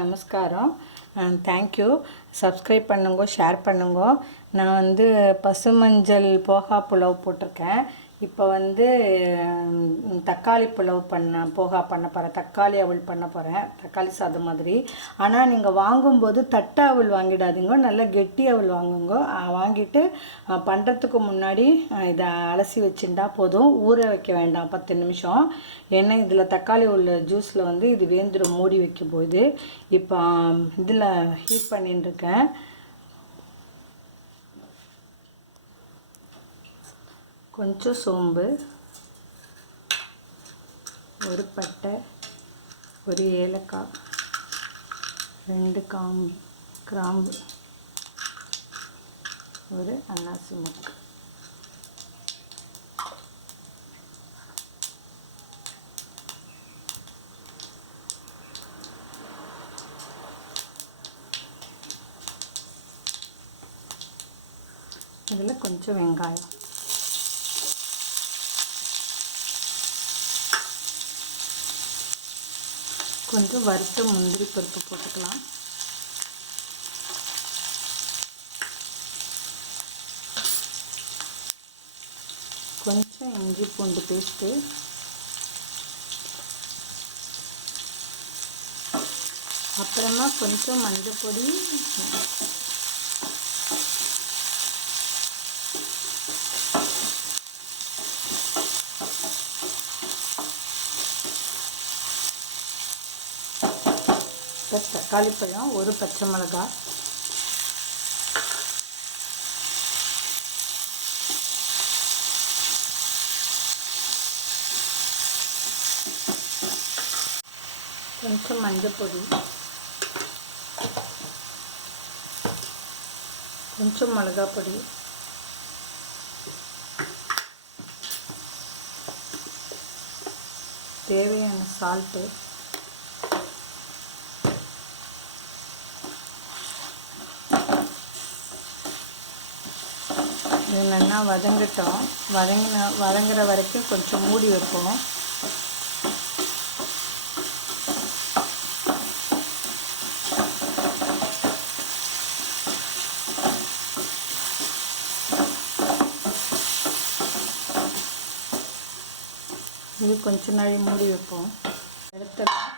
நமஸ்காரம். Thank you. Subscribe பண்ணுங்க, share பண்ணுங்க. நான் வந்து பசுமஞ்சள் போகா புலாவ் போட்டிருக்கேன். இப்போ வந்து தக்காளி புலாவ் போகா பண்ண போகிறேன். தக்காளி அவல் பண்ண போகிறேன், தக்காளி சாதம் மாதிரி. ஆனால் நீங்கள் வாங்கும்போது தட்டை அவல் வாங்கிடாதீங்க, நல்லா கெட்டி அவல் வாங்குங்க. வாங்கிட்டு பண்ணுறதுக்கு முன்னாடி இதை அலசி வச்சுட்டா போதும், ஊற வைக்க வேண்டாம் 10 நிமிஷம். ஏன்னா இதில் தக்காளி உள்ள ஜூஸில் வந்து இது வேந்துடும் மூடி வைக்கும்போது. இப்போ இதில் ஹீட் பண்ணிட்டுருக்கேன். கொஞ்சம் சோம்பு, ஒரு பட்டை, ஒரு ஏலக்காய், 2 கிராம்பு, ஒரு அன்னாசி மொக்கு. இதில் கொஞ்சம் வெங்காயம், கொஞ்சம் வறுத்த முந்திரி பருப்பு போட்டுக்கலாம். கொஞ்சம் இஞ்சி பூண்டு பேஸ்ட்டு, அப்புறமா கொஞ்சம் மஞ்சள் பொடி, தக்காளி பழம், ஒரு பச்சை மிளகாய், கொஞ்சம் மஞ்சள் பொடி, கொஞ்சம் மிளகாய் பொடி, தேவையான சால்ட்டு, இது நல்லா வதங்கட்டும். வதங்குற வரைக்கும் கொஞ்சம் மூடி வைப்போம். இது கொஞ்ச நாள் மூடி வைப்போம். எடுத்துடலாம்.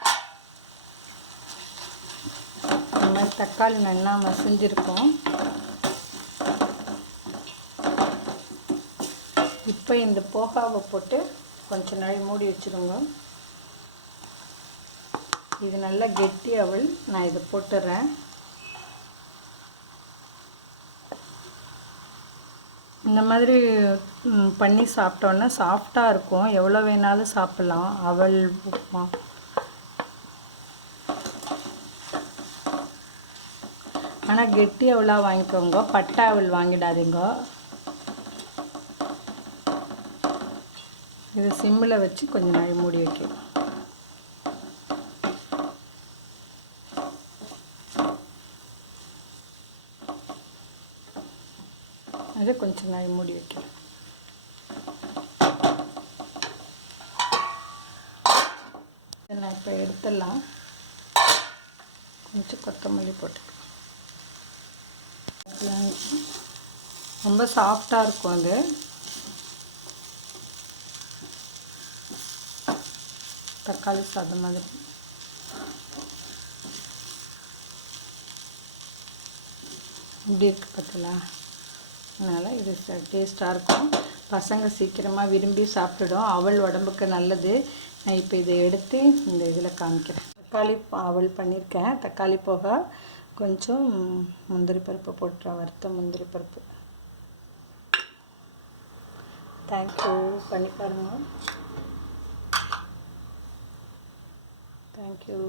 இந்த மாதிரி தக்காளி நல்லா மசிஞ்சிருக்கும். இப்போ இந்த போகாவை போட்டு கொஞ்ச நாள் மூடி வச்சுருங்க. இது நல்லா கெட்டி அவல். நான் இதை போட்டுறேன். இந்த மாதிரி பண்ணி சாப்பிட்டோன்னா சாஃப்டாக இருக்கும். எவ்வளோ வேணாலும் சாப்பிட்லாம். அவல் உப்புமா. ஆனால் கெட்டி அவலாக வாங்கிக்கோங்க, பட்டை அவல் வாங்கிடாதீங்க. இது சிம்மில் வச்சு கொஞ்ச நாள் மூடி வைக்கணும். அது கொஞ்ச நாள் மூடி வைக்கிறேன். நான் இப்போ எடுத்துடலாம். கொஞ்சம் கொத்தமல்லி போட்டுக்கலாம். ரொம்ப சாஃப்டாக இருக்கும் அது. தக்காளி சாதம் மாதிரி. இப்படி இருக்குது பார்த்தீங்களா? அதனால் இது டேஸ்ட்டாக இருக்கும். பசங்க சீக்கிரமாக விரும்பி சாப்பிட்டுடும். அவல் உடம்புக்கு நல்லது. நான் இப்போ இதை எடுத்து இந்த இதில் காமிக்கிறேன். தக்காளி அவல் பண்ணியிருக்கேன். தக்காளி போக கொஞ்சம் முந்திரி பருப்பு போட்டுறேன், வறுத்த முந்திரி பருப்பு. தேங்க்யூ. பண்ணி பாருங்கள். Thank you.